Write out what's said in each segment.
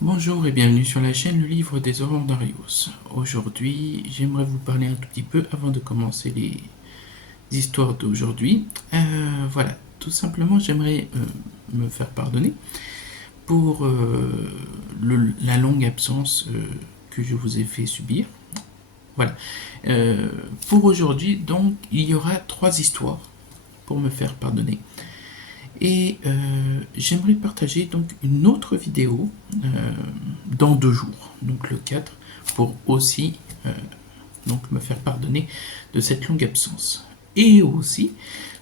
Bonjour et bienvenue sur la chaîne Le Livre des Aurores d'Arius. Aujourd'hui, j'aimerais vous parler un tout petit peu avant de commencer les histoires d'aujourd'hui. Voilà, tout simplement, j'aimerais me faire pardonner pour la longue absence que je vous ai fait subir. Voilà. Pour aujourd'hui, donc, il y aura 3 histoires pour me faire pardonner. Et j'aimerais partager donc une autre vidéo dans 2 jours, donc le 4, pour aussi donc me faire pardonner de cette longue absence. Et aussi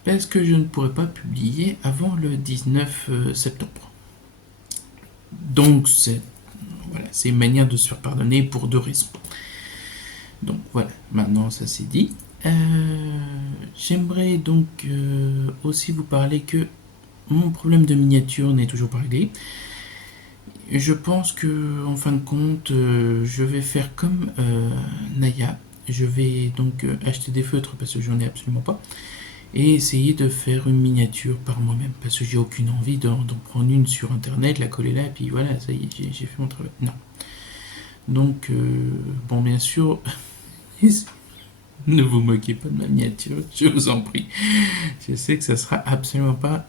parce que je ne pourrai pas publier avant le 19 septembre. Donc voilà, c'est une manière de se faire pardonner pour 2 raisons. Donc voilà, maintenant ça c'est dit. J'aimerais donc aussi vous parler que mon problème de miniature n'est toujours pas réglé. Je pense que, en fin de compte, je vais faire comme Naya. Je vais donc acheter des feutres parce que j'en ai absolument pas. Et essayer de faire une miniature par moi-même parce que j'ai aucune envie d'en prendre une sur internet, la coller là, et puis voilà, ça y est, j'ai fait mon travail. Non. Donc, bon, bien sûr, ne vous moquez pas de ma miniature, je vous en prie. Je sais que ça sera absolument pas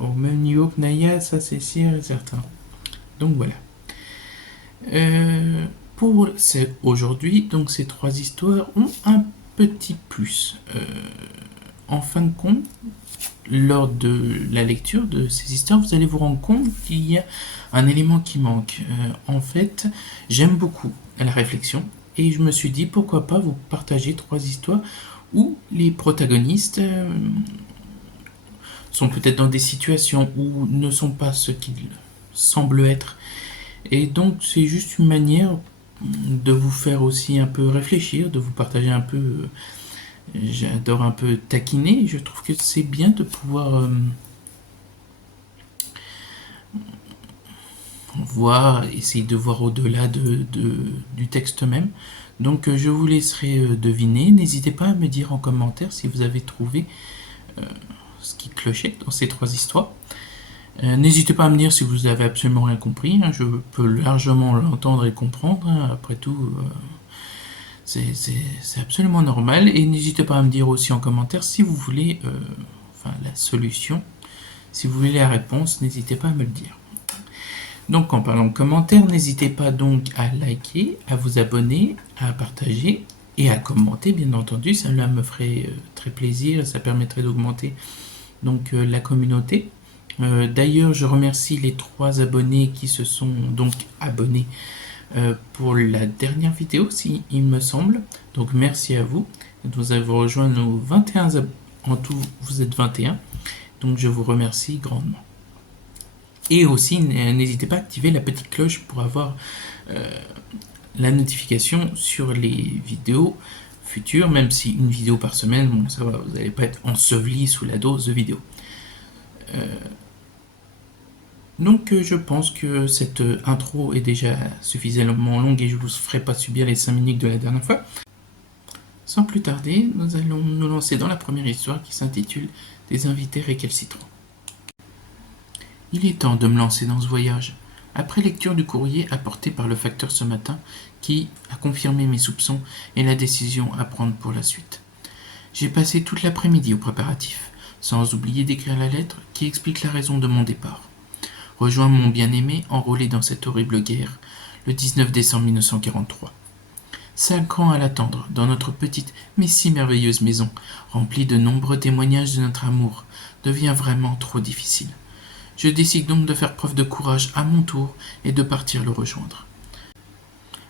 au même niveau que Naya, ça c'est sûr et certain. Donc voilà. Pour aujourd'hui, donc ces 3 histoires ont un petit plus. En fin de compte, lors de la lecture de ces histoires, vous allez vous rendre compte qu'il y a un élément qui manque. En fait, j'aime beaucoup la réflexion et je me suis dit pourquoi pas vous partager 3 histoires où les protagonistes sont peut-être dans des situations où ne sont pas ce qu'ils semblent être. Et donc c'est juste une manière de vous faire aussi un peu réfléchir, de vous partager un peu. J'adore un peu taquiner. Je trouve que c'est bien de pouvoir voir, essayer de voir au-delà du texte même. Donc je vous laisserai deviner. N'hésitez pas à me dire en commentaire si vous avez trouvé ce qui clochait dans ces 3 histoires. N'hésitez pas à me dire si vous avez absolument rien compris. Hein, je peux largement l'entendre et comprendre. Hein, après tout, c'est absolument normal. Et n'hésitez pas à me dire aussi en commentaire si vous voulez la solution. Si vous voulez la réponse, n'hésitez pas à me le dire. Donc en parlant de commentaires, n'hésitez pas donc à liker, à vous abonner, à partager et à commenter, bien entendu. Cela me ferait très plaisir, ça permettrait d'augmenter donc la communauté. D'ailleurs, je remercie les 3 abonnés qui se sont donc abonnés pour la dernière vidéo, si il me semble. Donc merci à vous. Vous avez rejoint nos 21 en tout, vous êtes 21. Donc je vous remercie grandement. Et aussi, n'hésitez pas à activer la petite cloche pour avoir la notification sur les vidéos futures, même si une vidéo par semaine, bon, ça va, vous n'allez pas être enseveli sous la dose de vidéos. Donc je pense que cette intro est déjà suffisamment longue et je ne vous ferai pas subir les 5 minutes de la dernière fois. Sans plus tarder, nous allons nous lancer dans la première histoire qui s'intitule Des invités récalcitrants. Il est temps de me lancer dans ce voyage. Après lecture du courrier apporté par le facteur ce matin, qui a confirmé mes soupçons et la décision à prendre pour la suite. J'ai passé toute l'après-midi aux préparatifs, sans oublier d'écrire la lettre qui explique la raison de mon départ. Rejoindre mon bien-aimé enrôlé dans cette horrible guerre, le 19 décembre 1943. 5 ans à l'attendre, dans notre petite mais si merveilleuse maison, remplie de nombreux témoignages de notre amour, devient vraiment trop difficile. Je décide donc de faire preuve de courage à mon tour et de partir le rejoindre.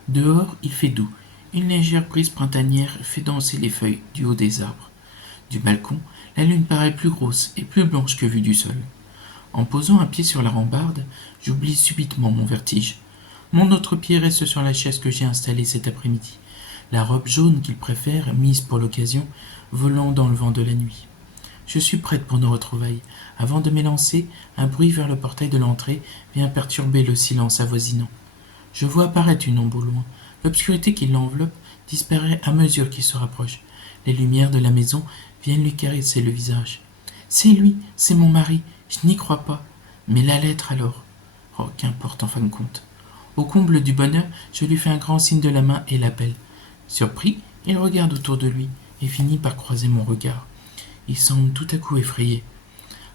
Dehors, il fait doux. Une légère brise printanière fait danser les feuilles du haut des arbres. Du balcon, la lune paraît plus grosse et plus blanche que vue du sol. En posant un pied sur la rambarde, j'oublie subitement mon vertige. Mon autre pied reste sur la chaise que j'ai installée cet après-midi, la robe jaune qu'il préfère, mise pour l'occasion, volant dans le vent de la nuit. Je suis prête pour nos retrouvailles. Avant de m'élancer, un bruit vers le portail de l'entrée vient perturber le silence avoisinant. Je vois apparaître une ombre au loin. L'obscurité qui l'enveloppe disparaît à mesure qu'il se rapproche. Les lumières de la maison viennent lui caresser le visage. C'est lui, c'est mon mari, je n'y crois pas. Mais la lettre alors? Oh, qu'importe en fin de compte. Au comble du bonheur, je lui fais un grand signe de la main et l'appelle. Surpris, il regarde autour de lui et finit par croiser mon regard. Il semble tout à coup effrayé.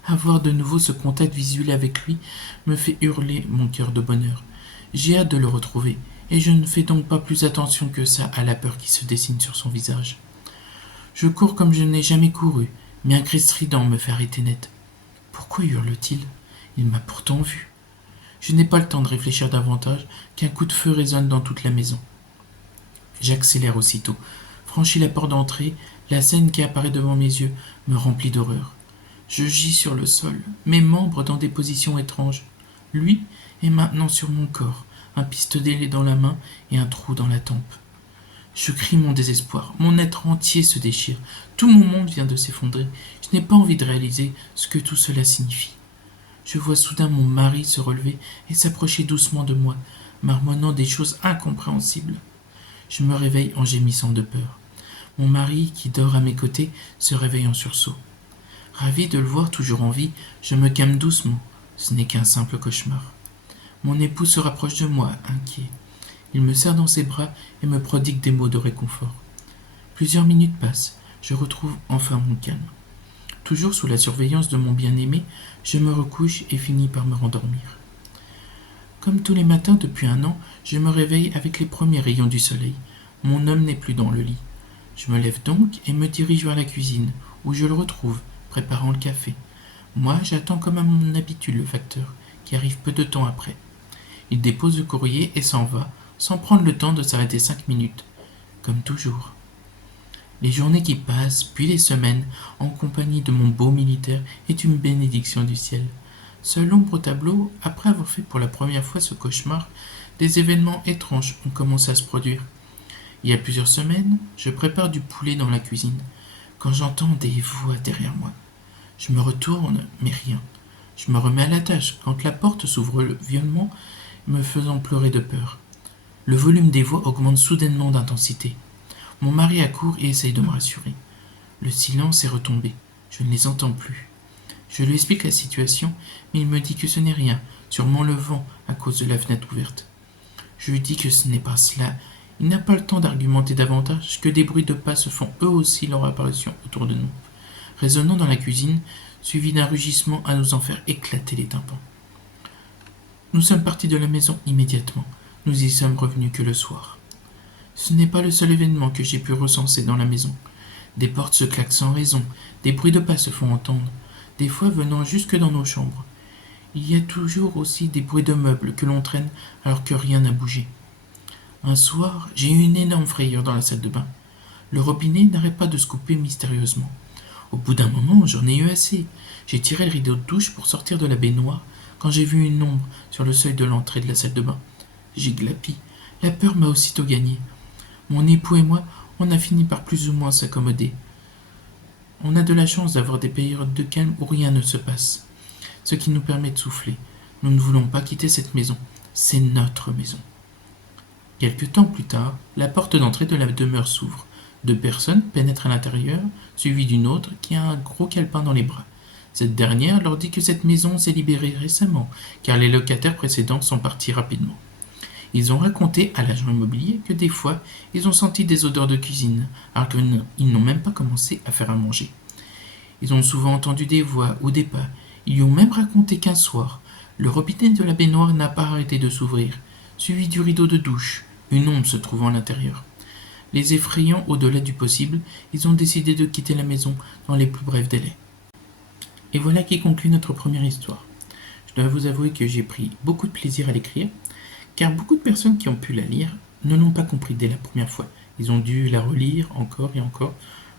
Avoir de nouveau ce contact visuel avec lui me fait hurler mon cœur de bonheur. J'ai hâte de le retrouver, et je ne fais donc pas plus attention que ça à la peur qui se dessine sur son visage. Je cours comme je n'ai jamais couru, mais un cri strident me fait arrêter net. Pourquoi hurle-t-il? Il m'a pourtant vu. Je n'ai pas le temps de réfléchir davantage qu'un coup de feu résonne dans toute la maison. J'accélère aussitôt. Franchis la porte d'entrée, la scène qui apparaît devant mes yeux me remplit d'horreur. Je gis sur le sol, mes membres dans des positions étranges. Lui est maintenant sur mon corps, un pistolet dans la main et un trou dans la tempe. Je crie mon désespoir, mon être entier se déchire, tout mon monde vient de s'effondrer. Je n'ai pas envie de réaliser ce que tout cela signifie. Je vois soudain mon mari se relever et s'approcher doucement de moi, marmonnant des choses incompréhensibles. Je me réveille en gémissant de peur. Mon mari, qui dort à mes côtés, se réveille en sursaut. Ravi de le voir toujours en vie, je me calme doucement. Ce n'est qu'un simple cauchemar. Mon époux se rapproche de moi, inquiet. Il me serre dans ses bras et me prodigue des mots de réconfort. Plusieurs minutes passent, je retrouve enfin mon calme. Toujours sous la surveillance de mon bien-aimé, je me recouche et finis par me rendormir. Comme tous les matins depuis un an, je me réveille avec les premiers rayons du soleil. Mon homme n'est plus dans le lit. Je me lève donc et me dirige vers la cuisine, où je le retrouve, préparant le café. Moi, j'attends comme à mon habitude le facteur, qui arrive peu de temps après. Il dépose le courrier et s'en va, sans prendre le temps de s'arrêter 5 minutes, comme toujours. Les journées qui passent, puis les semaines, en compagnie de mon beau militaire, est une bénédiction du ciel. Seul ombre au tableau, après avoir fait pour la première fois ce cauchemar, des événements étranges ont commencé à se produire. Il y a plusieurs semaines, je prépare du poulet dans la cuisine, quand j'entends des voix derrière moi. Je me retourne, mais rien. Je me remets à la tâche quand la porte s'ouvre violemment, me faisant pleurer de peur. Le volume des voix augmente soudainement d'intensité. Mon mari accourt et essaye de me rassurer. Le silence est retombé. Je ne les entends plus. Je lui explique la situation, mais il me dit que ce n'est rien, sûrement le vent à cause de la fenêtre ouverte. Je lui dis que ce n'est pas cela. Il n'a pas le temps d'argumenter davantage, que des bruits de pas se font eux aussi leur apparition autour de nous, résonnant dans la cuisine, suivi d'un rugissement à nous en faire éclater les tympans. Nous sommes partis de la maison immédiatement. Nous y sommes revenus que le soir. Ce n'est pas le seul événement que j'ai pu recenser dans la maison. Des portes se claquent sans raison, des bruits de pas se font entendre, des fois venant jusque dans nos chambres. Il y a toujours aussi des bruits de meubles que l'on traîne alors que rien n'a bougé. Un soir, j'ai eu une énorme frayeur dans la salle de bain. Le robinet n'arrête pas de se couper mystérieusement. Au bout d'un moment, j'en ai eu assez. J'ai tiré le rideau de douche pour sortir de la baignoire quand j'ai vu une ombre sur le seuil de l'entrée de la salle de bain. J'ai glapi. La peur m'a aussitôt gagné. Mon époux et moi, on a fini par plus ou moins s'accommoder. On a de la chance d'avoir des périodes de calme où rien ne se passe, ce qui nous permet de souffler. Nous ne voulons pas quitter cette maison. C'est notre maison. Quelque temps plus tard, la porte d'entrée de la demeure s'ouvre. 2 personnes pénètrent à l'intérieur, suivies d'une autre qui a un gros calepin dans les bras. Cette dernière leur dit que cette maison s'est libérée récemment, car les locataires précédents sont partis rapidement. Ils ont raconté à l'agent immobilier que des fois, ils ont senti des odeurs de cuisine, alors qu'ils n'ont même pas commencé à faire à manger. Ils ont souvent entendu des voix ou des pas. Ils lui ont même raconté qu'un soir, le robinet de la baignoire n'a pas arrêté de s'ouvrir, suivi du rideau de douche, une ombre se trouvant à l'intérieur. Les effrayant au-delà du possible, ils ont décidé de quitter la maison dans les plus brefs délais. Et voilà qui conclut notre première histoire. Je dois vous avouer que j'ai pris beaucoup de plaisir à l'écrire, car beaucoup de personnes qui ont pu la lire ne l'ont pas compris dès la première fois. Ils ont dû la relire encore et encore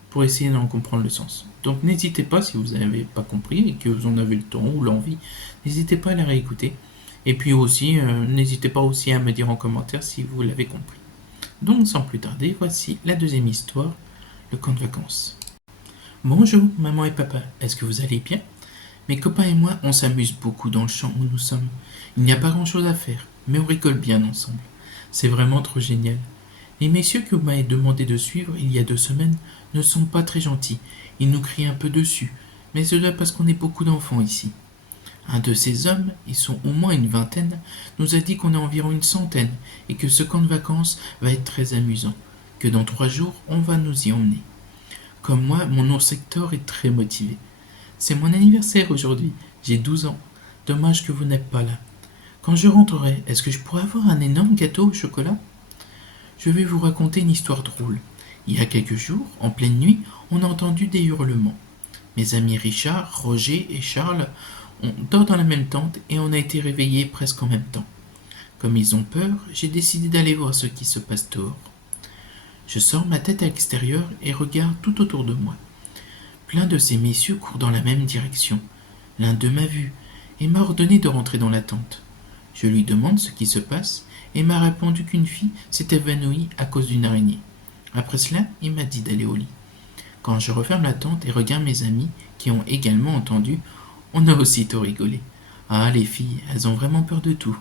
pour essayer d'en comprendre le sens. Donc n'hésitez pas, si vous n'avez pas compris et que vous en avez le temps ou l'envie, n'hésitez pas à la réécouter. Et puis aussi, n'hésitez pas aussi à me dire en commentaire si vous l'avez compris. Donc sans plus tarder, voici la deuxième histoire, le camp de vacances. Bonjour maman et papa, est-ce que vous allez bien? Mes copains et moi, on s'amuse beaucoup dans le champ où nous sommes. Il n'y a pas grand-chose à faire, mais on rigole bien ensemble. C'est vraiment trop génial. Les messieurs que vous m'avez demandé de suivre il y a 2 semaines ne sont pas très gentils. Ils nous crient un peu dessus, mais cela parce qu'on est beaucoup d'enfants ici. Un de ces hommes, ils sont au moins une vingtaine, nous a dit qu'on est environ une centaine et que ce camp de vacances va être très amusant, que dans 3 jours, on va nous y emmener. Comme moi, mon ours Hector est très motivé. C'est mon anniversaire aujourd'hui, j'ai 12 ans. Dommage que vous n'êtes pas là. Quand je rentrerai, est-ce que je pourrais avoir un énorme gâteau au chocolat? Je vais vous raconter une histoire drôle. Il y a quelques jours, en pleine nuit, on a entendu des hurlements. Mes amis Richard, Roger et Charles on dort dans la même tente et on a été réveillés presque en même temps. Comme ils ont peur, j'ai décidé d'aller voir ce qui se passe dehors. Je sors ma tête à l'extérieur et regarde tout autour de moi. Plein de ces messieurs courent dans la même direction. L'un d'eux m'a vu et m'a ordonné de rentrer dans la tente. Je lui demande ce qui se passe et m'a répondu qu'une fille s'est évanouie à cause d'une araignée. Après cela, il m'a dit d'aller au lit. Quand je referme la tente et regarde mes amis qui ont également entendu, on a aussitôt rigolé. Ah, les filles, elles ont vraiment peur de tout.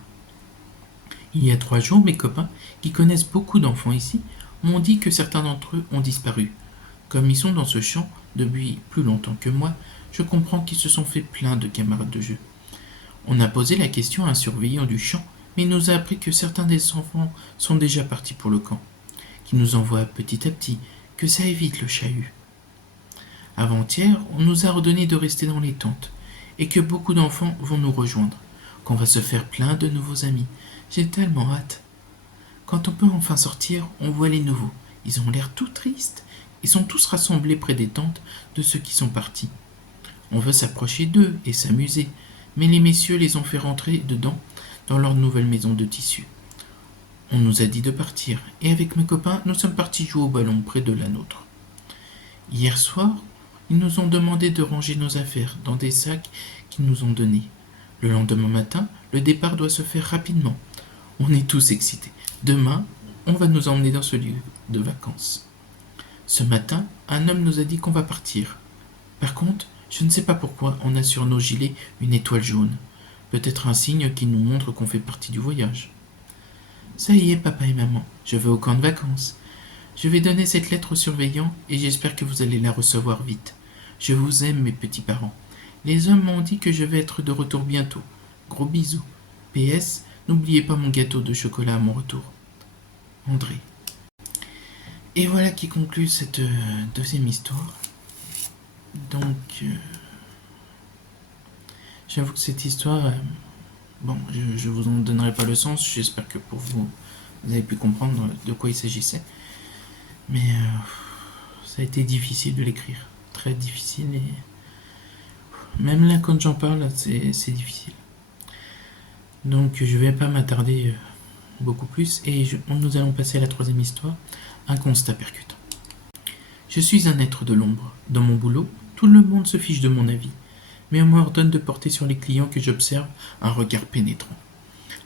Il y a 3 jours, mes copains, qui connaissent beaucoup d'enfants ici, m'ont dit que certains d'entre eux ont disparu. Comme ils sont dans ce champ depuis plus longtemps que moi, je comprends qu'ils se sont fait plein de camarades de jeu. On a posé la question à un surveillant du champ, mais il nous a appris que certains des enfants sont déjà partis pour le camp, qu'il nous envoie petit à petit, que ça évite le chahut. Avant-hier, on nous a ordonné de rester dans les tentes, et que beaucoup d'enfants vont nous rejoindre, qu'on va se faire plein de nouveaux amis. J'ai tellement hâte. Quand on peut enfin sortir, on voit les nouveaux. Ils ont l'air tout tristes. Ils sont tous rassemblés près des tentes de ceux qui sont partis. On veut s'approcher d'eux et s'amuser, mais les messieurs les ont fait rentrer dedans, dans leur nouvelle maison de tissu. On nous a dit de partir, et avec mes copains, nous sommes partis jouer au ballon près de la nôtre. Hier soir, ils nous ont demandé de ranger nos affaires dans des sacs qu'ils nous ont donnés. Le lendemain matin, le départ doit se faire rapidement. On est tous excités. Demain, on va nous emmener dans ce lieu de vacances. Ce matin, un homme nous a dit qu'on va partir. Par contre, je ne sais pas pourquoi on a sur nos gilets une étoile jaune. Peut-être un signe qui nous montre qu'on fait partie du voyage. Ça y est, papa et maman, je vais au camp de vacances. Je vais donner cette lettre au surveillant et j'espère que vous allez la recevoir vite. Je vous aime, mes petits parents. Les hommes m'ont dit que je vais être de retour bientôt. Gros bisous. PS, n'oubliez pas mon gâteau de chocolat à mon retour. André. Et voilà qui conclut cette deuxième histoire. Donc, j'avoue que cette histoire, bon, je vous en donnerai pas le sens. J'espère que pour vous, vous avez pu comprendre de quoi il s'agissait. Mais ça a été difficile de l'écrire. Très difficile et même là quand j'en parle c'est difficile, donc je vais pas m'attarder beaucoup plus et nous allons passer à la troisième histoire, un constat percutant. Je suis un être de l'ombre. Dans mon boulot, tout le monde se fiche de mon avis, mais on m'ordonne de porter sur les clients que j'observe un regard pénétrant.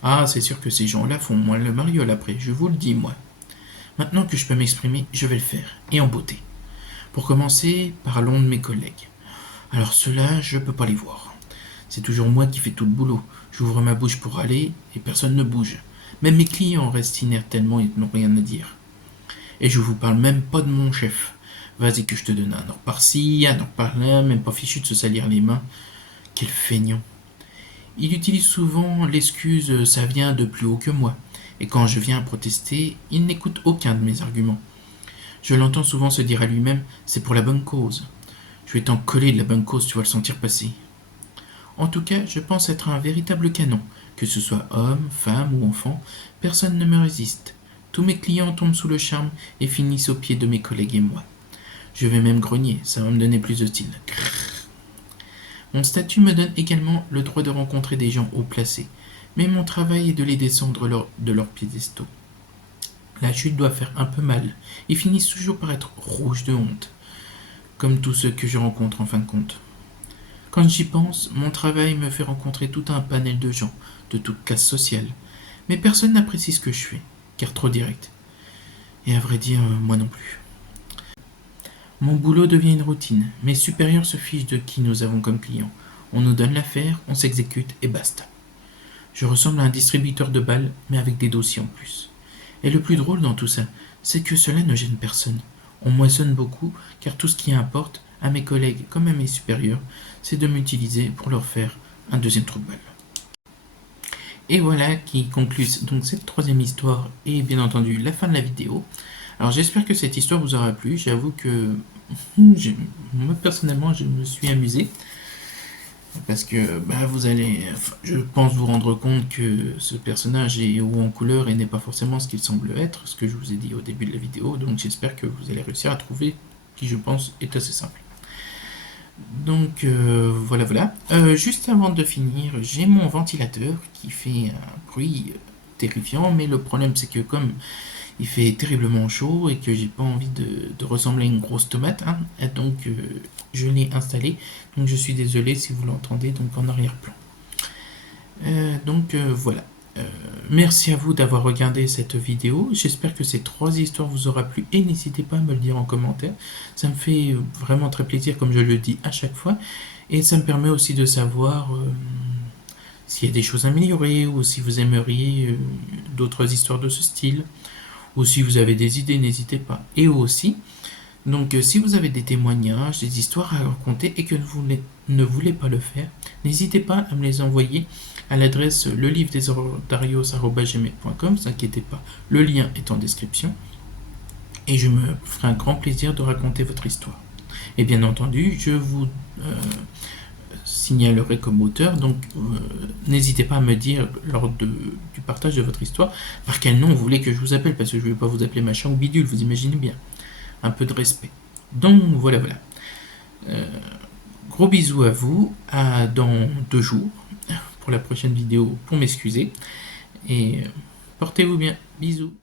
Ah, c'est sûr que ces gens-là font moins le mariole après, je vous le dis moi. Maintenant que je peux m'exprimer, je vais le faire, et en beauté. Pour commencer, parlons de mes collègues. Alors ceux-là, je peux pas les voir. C'est toujours moi qui fais tout le boulot. J'ouvre ma bouche pour aller et personne ne bouge. Même mes clients restent inertes tellement ils n'ont rien à dire. Et je vous parle même pas de mon chef. Vas-y que je te donne un ordre par-ci, un ordre par-là, même pas fichu de se salir les mains. Quel feignant. Il utilise souvent l'excuse « ça vient de plus haut que moi ». Et quand je viens protester, il n'écoute aucun de mes arguments. Je l'entends souvent se dire à lui-même « c'est pour la bonne cause ». Je vais t'en coller de la bonne cause, tu vas le sentir passer. En tout cas, je pense être un véritable canon. Que ce soit homme, femme ou enfant, personne ne me résiste. Tous mes clients tombent sous le charme et finissent aux pieds de mes collègues et moi. Je vais même grogner, ça va me donner plus de style. Mon statut me donne également le droit de rencontrer des gens haut placés, mais mon travail est de les descendre de leur piédestal. La chute doit faire un peu mal. Ils finissent toujours par être rouges de honte, comme tous ceux que je rencontre en fin de compte. Quand j'y pense, mon travail me fait rencontrer tout un panel de gens, de toute classe sociale, mais personne n'apprécie ce que je fais, car trop direct. Et à vrai dire, moi non plus. Mon boulot devient une routine. Mes supérieurs se fichent de qui nous avons comme client. On nous donne l'affaire, on s'exécute et basta. Je ressemble à un distributeur de balles, mais avec des dossiers en plus. Et le plus drôle dans tout ça, c'est que cela ne gêne personne. On moissonne beaucoup, car tout ce qui importe, à mes collègues comme à mes supérieurs, c'est de m'utiliser pour leur faire un deuxième trou de balle. Et voilà qui conclut donc cette troisième histoire et bien entendu la fin de la vidéo. Alors j'espère que cette histoire vous aura plu. J'avoue que moi personnellement je me suis amusé. Parce que vous allez, je pense vous rendre compte que ce personnage est haut en couleur et n'est pas forcément ce qu'il semble être, ce que je vous ai dit au début de la vidéo, donc j'espère que vous allez réussir à trouver qui je pense est assez simple. Donc voilà. Juste avant de finir, j'ai mon ventilateur qui fait un bruit terrifiant, mais le problème c'est que comme il fait terriblement chaud et que j'ai pas envie de ressembler à une grosse tomate, hein, et donc je l'ai installé. Donc je suis désolé si vous l'entendez donc en arrière-plan. Voilà. Merci à vous d'avoir regardé cette vidéo. J'espère que ces 3 histoires vous aura plu et n'hésitez pas à me le dire en commentaire. Ça me fait vraiment très plaisir comme je le dis à chaque fois. Et ça me permet aussi de savoir s'il y a des choses à améliorer ou si vous aimeriez d'autres histoires de ce style. Ou si vous avez des idées, n'hésitez pas. Et aussi, donc si vous avez des témoignages, des histoires à raconter et que vous ne voulez pas le faire, n'hésitez pas à me les envoyer à l'adresse lelivredesdarios@gmail.com. Ne vous inquiétez pas, le lien est en description. Et je me ferai un grand plaisir de raconter votre histoire. Et bien entendu, je vous signalerai comme auteur, donc n'hésitez pas à me dire lors du partage de votre histoire par quel nom vous voulez que je vous appelle, parce que je ne vais pas vous appeler machin ou bidule, vous imaginez bien. Un peu de respect. Donc voilà. Gros bisous à vous, à dans 2 jours pour la prochaine vidéo pour m'excuser, et portez-vous bien, bisous.